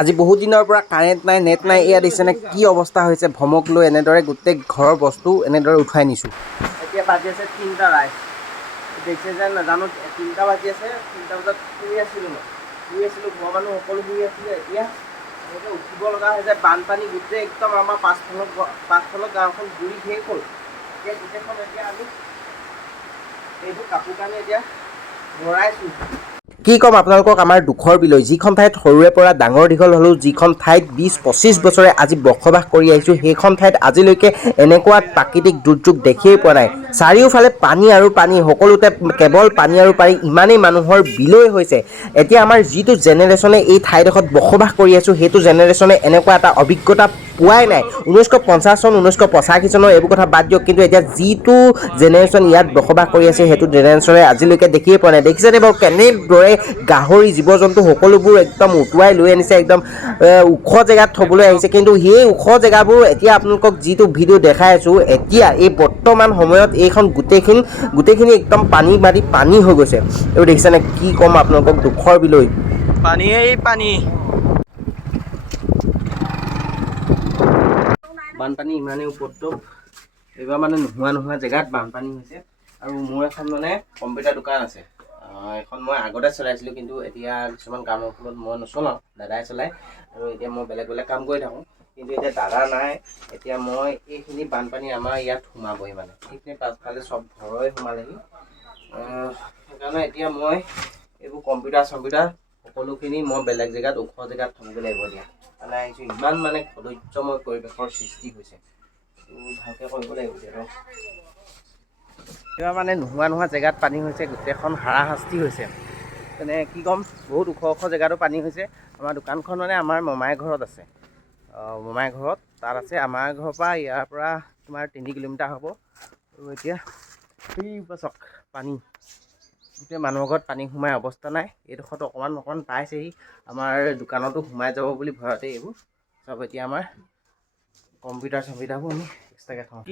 আজি বহুত দিনৰ পৰা কাৰেণ্ট নাই, নেট নাই। এয়া দেখিছেনে কি অৱস্থা হৈছে। ভ্ৰমক লৈ এনেদৰে গোটেই ঘৰৰ বস্তু এনেদৰে উঠাই নিছোঁ। এতিয়া বাজি আছে 3টা ৰাইজ। দেখিছে যে নাজানো 3টা বাজি আছে। 3টা বজাত শুই আছিলোঁ ঘৰৰ মানুহ সকলো শুই আছিলে। এতিয়া এনেকৈ উঠিব লগা হৈছে। বানপানী গোটেই একদম আমাৰ পাছফালৰ গাঁওখন বুৰি শেষ হ'ল। এতিয়া গোটেইখন আমি এইবোৰ কাপোৰ কানি এতিয়া ভৰাইছোঁ। কি ক'ম আপোনালোকক আমাৰ দুখৰ বিলৈ, যিখন ঠাইত সৰুৰে পৰা ডাঙৰ দীঘল হ'লোঁ, যিখন ঠাইত 20-25 বছৰে আজি বসবাস কৰি আহিছোঁ, সেইখন ঠাইত আজিলৈকে এনেকুৱা প্ৰাকৃতিক দুৰ্যোগ দেখিয়েই পোৱা নাই। চাৰিওফালে পানী আৰু পানী, সকলোতে কেৱল পানী আৰু পানী, ইমানেই মানুহৰ বিলৈ হৈছে। এতিয়া আমাৰ যিটো জেনেৰেশ্যনে এই ঠাইডোখৰত বসবাস কৰি আছোঁ, সেইটো জেনেৰেশ্যনে এনেকুৱা এটা অভিজ্ঞতা পোৱাই নাই। 1950 চন, 1985 চনৰ এইবোৰ কথা বাদ দিয়ক, কিন্তু এতিয়া যিটো জেনেৰেশ্যন ইয়াত বসবাস কৰি আছে, সেইটো জেনেৰেশ্যনে আজিলৈকে দেখিয়ে পোৱা নাই। দেখিছেনে বাৰু কেনেদৰে গাহৰি, জীৱ জন্তু সকলোবোৰ একদম উটুৱাই লৈ আনিছে, একদম ওখ জেগাত থ'বলৈ আহিছে। কিন্তু সেই ওখ জেগাবোৰ এতিয়া আপোনালোকক যিটো ভিডিঅ' দেখাই আছোঁ, এতিয়া এই বৰ্তমান সময়ত এইখন গোটেইখিনি একদম পানী হৈ গৈছে। এইবোৰ দেখিছেনে, কি ক'ম আপোনালোকক, দুখৰ বিলৈ। পানী বানপানী ইমানেই উপদ্ৰৱ। এইবাৰ মানে নোহোৱা জেগাত বানপানী হৈছে। আৰু মোৰ এখন মানে কম্পিউটাৰ দোকান আছে। এখন মই আগতে চলাইছিলোঁ, কিন্তু এতিয়া কিছুমান কামৰ ফলত মই নচলাওঁ, দাদাই চলায়। আৰু এতিয়া মই বেলেগ কাম কৰি থাকোঁ। কিন্তু এতিয়া দাদা নাই। এতিয়া মই এইখিনি বানপানী আমাৰ ইয়াত সোমাবহি মানে। এইখিনি পাছফালে চব ঘৰৰে সোমালেহি। সেইকাৰণে এতিয়া মই এইবোৰ কম্পিউটাৰ সকলোখিনি মই বেলেগ জেগাত, ওখ জেগাত থ'ব লাগিব এতিয়া। মানে আহিছোঁ, ইমান মানে কদৰ্যময় পৰিৱেশৰ সৃষ্টি হৈছে। ভালকৈ কৰিব লাগিব এতিয়া। এইবাৰ মানে নোহোৱা জেগাত পানী হৈছে, গোটেইখন হাৰাশাস্তি হৈছে। মানে কি ক'ম, বহুত ওখ জেগাতো পানী হৈছে। আমাৰ দোকানখন মানে আমাৰ মমাই ঘৰত আছে। মমাই ঘৰত তাত আছে। আমাৰ ঘৰৰ পৰা ইয়াৰ পৰা তোমাৰ 3 কিলোমিটাৰ হ'ব। আৰু এতিয়া চাওক পানী, গোটেই মানুহৰ ঘৰত পানী সোমাই অৱস্থা নাই। এইডোখৰত অকণমান পাইছেহি। আমাৰ দোকানতো সোমাই যাব বুলি ভয়তে এইবোৰ চব এতিয়া আমাৰ কম্পিউটাৰবোৰ আমি এক্সট্ৰাকৈ থওঁ।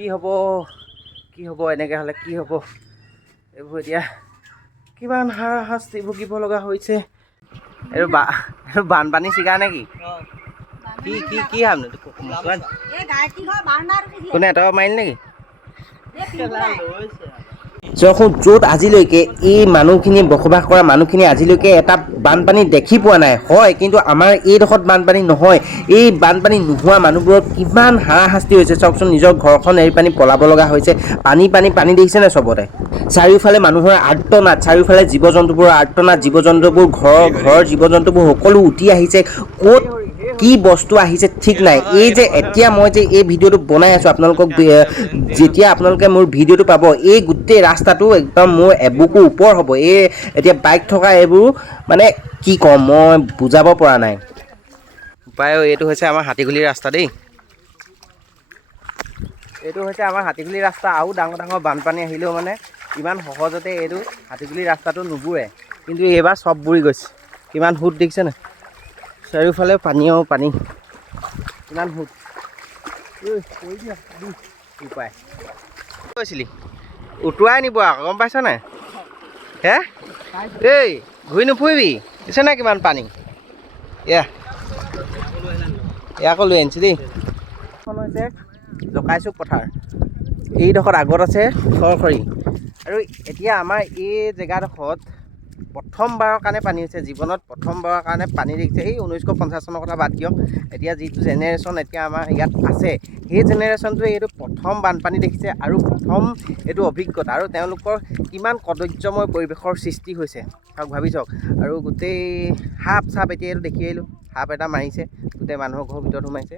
কি হ'ব এনেকৈ হ'লে কি হ'ব? এইবোৰ এতিয়া কিমান হাৰাশাস্তি ভুগিব লগা হৈছে। এইটো বানপানী চিগা নেকি? কি হাল কোনে এটা মাৰিল নেকি? য'ত আজিলৈকে এই মানুহখিনি বসবাস কৰা মানুহখিনি আজিলৈকে এটা বানপানী দেখি পোৱা নাই, হয়। কিন্তু আমাৰ এইডোখৰত বানপানী নহয়। এই বানপানী নোহোৱা মানুহবোৰৰ কিমান হাৰাশাস্তি হৈছে চাওকচোন। নিজৰ ঘৰখন এৰি পানী পলাব লগা হৈছে। পানী দেখিছেনে চবতে? চাৰিওফালে মানুহৰ আৰ্তনাদ, চাৰিওফালে জীৱ জন্তুবোৰৰ আৰ্তনাদ, জীৱ জন্তুবোৰ ঘৰৰ জীৱ জন্তুবোৰ সকলো উটি আহিছে। ক'ত কি বস্তু আহিছে ঠিক নাই। এই যে এতিয়া মই যে এই ভিডিঅ'টো বনাই আছোঁ, যেতিয়া আপোনালোকে মোৰ ভিডিঅ'টো পাব, এই গোটেই ৰাস্তাটো একদম মোৰ এবুকু ওপৰ হ'ব। এতিয়া বাইক থকা এইবোৰ মানে কি ক'ম, মই বুজাব পৰা নাই। এইটো হৈছে আমাৰ হাতীগুলিৰ ৰাস্তা দেই। এইটো হৈছে আমাৰ হাতীগুলি ৰাস্তা। আৰু ডাঙৰ বানপানী আহিলেও মানে ইমান সহজতে এইটো হাতীগুলি ৰাস্তাটো নুবুৰে। কিন্তু এইবাৰ চব বুৰি গৈছে। কিমান সোঁত দেখিছেনে? চাৰিওফালে পানী কিমান সোঁত। কৈছিলি উটুৱাই নিব আকৌ, গম পাইছ নাই? হে এই ঘূৰি নুফুৰিবি, দিছে নাই কিমান পানী? ইয়াকো লৈ আনিছোঁ দেই। এখন হৈছে জকাইচুক পথাৰ। এইডোখৰত আগত আছে খৰখৰী। আৰু এতিয়া আমাৰ এই জেগাডোখৰত প্ৰথমবাৰৰ কাৰণে পানী হৈছে। জীৱনত প্ৰথমবাৰৰ কাৰণে পানী দেখিছে। এই 1950 চনৰ কথা বাদ দিয়ক। এতিয়া যিটো জেনেৰেশ্যন এতিয়া আমাৰ ইয়াত আছে, সেই জেনেৰেশ্যনটোৱে এইটো প্ৰথম বানপানী দেখিছে আৰু প্ৰথম এইটো অভিজ্ঞতা। আৰু তেওঁলোকৰ কিমান কদৰ্যময় পৰিৱেশৰ সৃষ্টি হৈছে চাওক, ভাবি চাওক। আৰু গোটেই সাপ এতিয়া এইটো দেখি আহিলোঁ, সাপ এটা মাৰিছে, গোটেই মানুহৰ ঘৰৰ ভিতৰত সোমাইছে।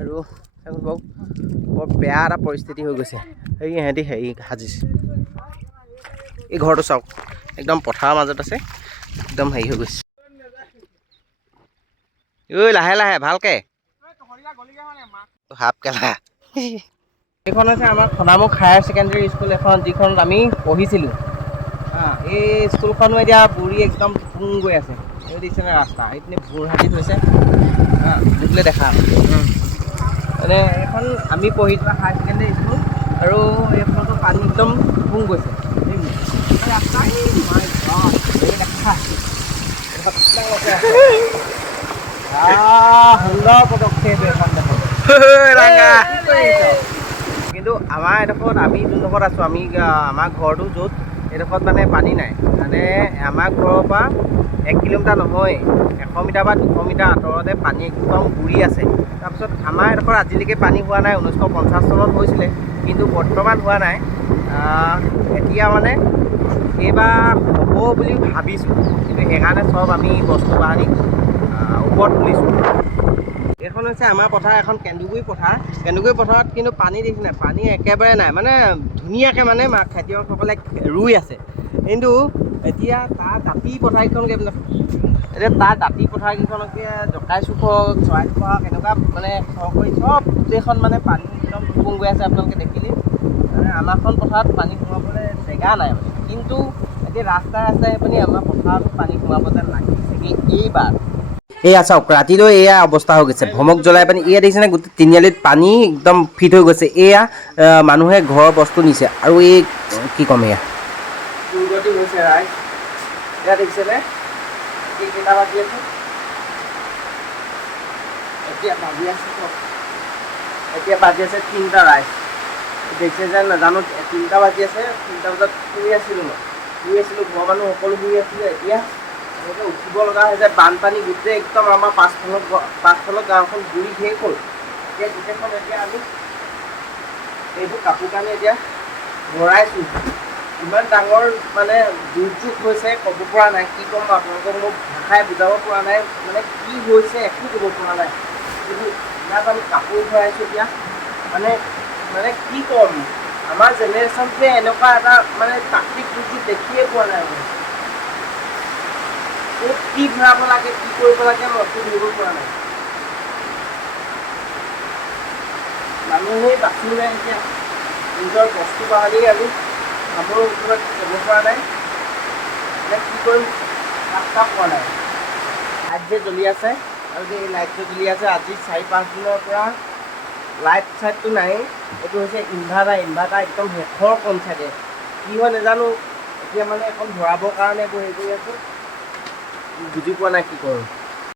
আৰু চাওক বাৰু, বৰ বেয়া এটা পৰিস্থিতি হৈ গৈছে। ইহঁতি সাজিছে। এই ঘৰটো চাওক, একদম পথাৰৰ মাজত আছে, একদম হৈ গৈছে। লাহে ভালকে সাপ কেলা। এইখন হৈছে আমাৰ খনামুখ হায়াৰ ছেকেণ্ডেৰী স্কুল, এখন যিখনত আমি পঢ়িছিলোঁ। এই স্কুলখনো এতিয়া বুঢ়ী একদম তুং গৈ আছে। এই দেখিছেনে ৰাস্তা, এইপিনে ভোৰ হাতি থৈছে। দেখিলে দেখা মানে এখন আমি পঢ়ি যোৱা হায়াৰ ছেকেণ্ডেৰী স্কুল। আৰু এইখনতো পানী একদম তুং গৈছে। সুন্দৰ পদক্ষেপ এখন দেখোন কিন্তু আমাৰ এডোখৰত আমি যোনডোখৰত আছোঁ আমি আমাৰ ঘৰটো য'ত এইডোখৰত মানে পানী নাই মানে আমাৰ ঘৰৰ পৰা 1 কিলোমিটাৰ নহয় 100 মিটাৰ বা 200 মিটাৰ আঁতৰতে পানী একদম ঘূৰি আছে। তাৰপিছত আমাৰ এডোখৰত আজিলৈকে পানী হোৱা নাই। 1950 চনত হৈছিলে কিন্তু বৰ্তমান হোৱা নাই। এতিয়া মানে এইবাৰ হ'ব বুলি ভাবিছোঁ কিন্তু সেইকাৰণে চব আমি বস্তু বাহানি ওপৰত তুলিছোঁ। এইখন হৈছে আমাৰ পথাৰ, এখন কেন্দুগুৰি পথাৰ। কেন্দুগুৰি পথাৰত কিন্তু পানী দেখিছে নাই, পানী একেবাৰে নাই, মানে ধুনীয়াকৈ মানে খেতিয়কসকলে ৰুই আছে। কিন্তু এতিয়া তাৰ দাঁতি পথাৰকেইখনকে এতিয়া তাৰ দাঁতি পথাৰকেইখনকে জকাই চুক হওক চৰাই চুক হওক এনেকুৱা মানে চৰকাৰী চব গোটেইখন মানে পানী একদম ফুং গৈ আছে। আপোনালোকে দেখিলে মানে আমাৰখন পথাৰত পানী সোমাবলৈ জেগা নাই মানে, কিন্তু এতিয়া ৰাস্তাই পিনি আমাৰ পথাৰত পানী সোমাব যেন লাগিছে এইবাৰ। এয়া চাওক ৰাতিলৈ এয়া অৱস্থা হৈ গৈছে, ভমক জ্বলাই পানি এয়া দেখিছেনে গোটেই তিনিআলিত পানী একদম ফিট হৈ গৈছে। এয়া মানুহে ঘৰৰ বস্তু নিছে আৰু এই কি ক'ম এয়া দুৰ্গতি হৈছে ৰাইজ। এয়া দেখিছেনে কেইটা বাজি আছে, এতিয়া বাজি আছে 3টা ৰাইজ। দেখিছে যেন নাজানো 3টা বাজি আছে, 3টা বজাত শুই আছিলোঁ ঘৰৰ মানুহ সকলো শুই আছিলে। এতিয়া এনেকৈ উঠিব লগা হৈছে, বানপানী গোটেই একদম আমাৰ পাছফালৰ গাঁওখন ঘূৰি শেষ হ'ল। এতিয়া গোটেইখন এতিয়া আমি এইবোৰ কাপোৰ কানি এতিয়া ভৰাইছোঁ। ইমান ডাঙৰ মানে দুৰ্যোগ হৈছে ক'ব পৰা নাই। কি ক'ম আপোনালোকক, মোক ভাষাই বুজাব পৰা নাই মানে কি হৈছে একো ক'ব পৰা নাই। কিন্তু ইয়াত আমি কাপোৰ ভৰাইছোঁ এতিয়া মানে কি ক'ম, আমাৰ জেনেৰেশ্যনটোৱে এনেকুৱা এটা মানে প্ৰাকৃতিক দুৰ্যোগ দেখিয়ে পোৱা নাই। ক'ত কি ভৰাব লাগে, কি কৰিব লাগে মই একো ধৰিব পৰা নাই। মানুহেই বাচি নাই এতিয়া নিজৰ বস্তু বাহানি আমি খাবৰ ওপৰত ক'ব পৰা নাই, মানে কি কৰিম ৰাস্তা পোৱা নাই। লাইট যে জ্বলি আছে আৰু যে এই লাইট যে জ্বলি আছে আজি 4-5 দিনৰ পৰা লাইট চাইটটো নাই। এইটো হৈছে ইনভাৰ্টাৰ একদম শেষৰ পঞ্চায়তে কি হয় নাজানো। এতিয়া মানে এখন ভৰাবৰ কাৰণে এইবোৰ হেৰি কৰি আছোঁ, বুজি পোৱা নাই কি কৰোঁ।